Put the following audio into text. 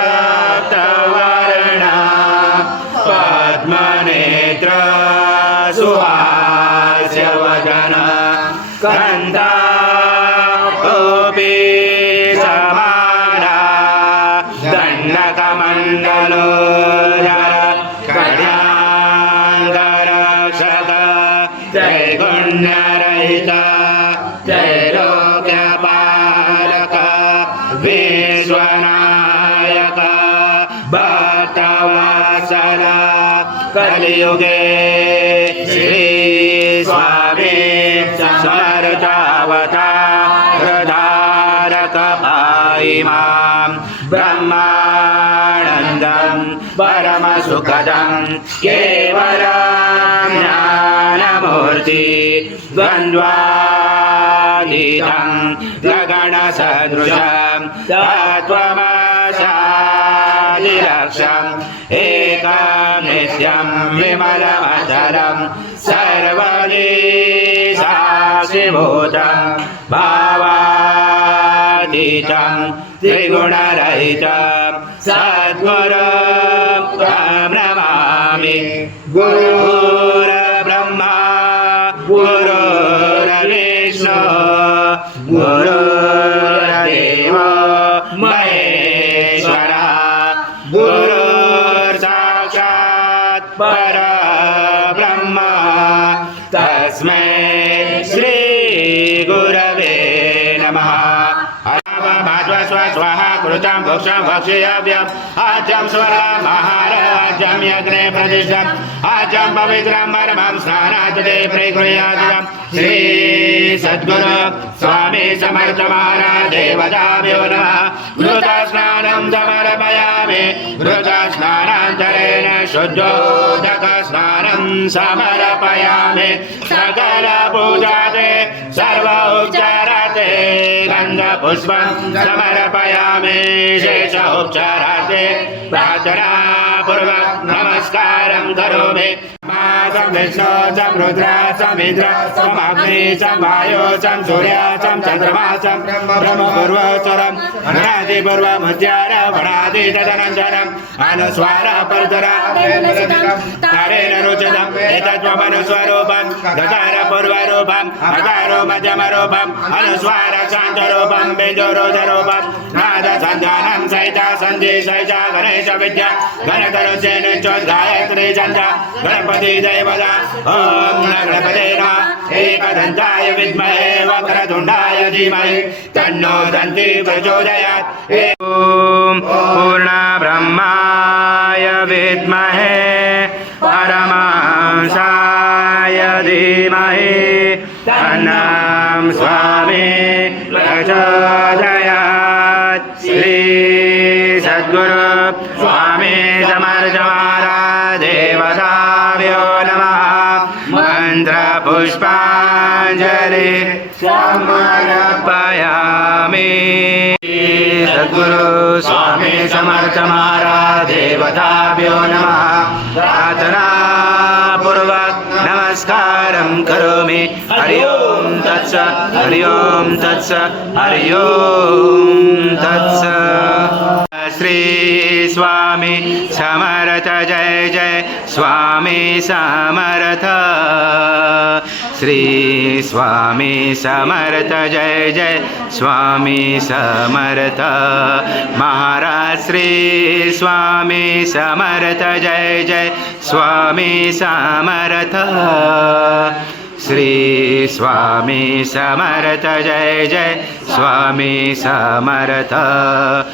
रक्तवर्णा पद्मनेत्र सुहास्यवदना कन्दापि समाना दण्डकमण्डलोदर कल्याणरक्षक जय गुण्यरहिता जय लोकपालक विश्वनायक भक्तवत्सला कलियुगे श्री स्वामी समर्थावतारधारक इमां ब्रह्मानन्दं परमसुखदं केवलं ज्ञानमूर्ति द्वन्द्वातीतं गगनसदृशं तत्त्वमशादिलक्ष्यम् एकं नित्यं विमलमचलं सर्वदी साक्षिभूतं भावातीतं त्रिगुणरहितं सद्गुरुं प्रणमामि। गुरुर्ब्रह्मा गुरुर्विष्णु गुरुर्देवो महेश्वरः गुरुर्साक्षात् परब्रह्म तस्मै श्री गुरवे नमः। स्वाहा कृतं भक्षं भक्षयाम्यहम् आज्यं स्वरमहाराज्यं यज्ञे प्रतिष्ठम् आज्यं पवित्रं परमं स्नानात् ते प्रकुर्यादिदं श्री सद्गुरु स्वामी समर्थ महाराज देवताभ्यो नमः। घृतस्नानं समर्पयामि घृतस्नानान्तरेण शुद्धोदक स्नानं समर्पयामि सकल पूजाते सर्व उपचाराते गन्धपुष्पं समर्पयामि शेष उपचाराते प्रार्थना पूर्वक नमस्कारं करोमि। विष्णु चं रुद्र चं इंद्र चं अग्नि चं वायु चं सूर्य चं चंद्रमा चं ब्रह्म पूर्वोत्तरम् अनादिपूर्व मध्यार वणादि तदनन्तरम् अनुस्वार परतरा तारेण रुचितम् एतत्त्वमनुस्वरूपं गकार पूर्वरूपम् अकारो मध्यमरूपम् अनुस्वार शान्तरूपं बिन्दुरुधरूपं नाद सन्धानं सहिता सन्धि सहिता गणेश विद्या गणतरुज्जयन गायत्री छन्द गणपति देवता ओम गणपते नमः। एकदन्ताय विद्महे वक्रतुण्डाय धीमहि तन्नो दन्ति प्रचोदयात्। ओम पूर्णब्रह्माय विद्महे परमांसाय धीमहि तन्नो स्वामी प्रचोदयात्। श्री सद्गुरु स्वामी समर्थ महाराज देवताभ्यो नमः। मंत्र पुष्पांजलि समर्पयामि। सद्गुरु स्वामी समर्थ महाराज देवताभ्यो नमः। प्रार्थना पूर्वक नमस्कारं करोमि। हरि ओम तत्सत् हरि ओम तत्सत् हरि ओम तत्सत्। श्री स्वामी समर्थ जय जय स्वामी समर्थ। श्री स्वामी समर्थ जय जय स्वामी समर्थ। महाराज श्री स्वामी समर्थ जय जय स्वामी समर्थ। श्री स्वामी समर्थ जय जय स्वामी समर्थ।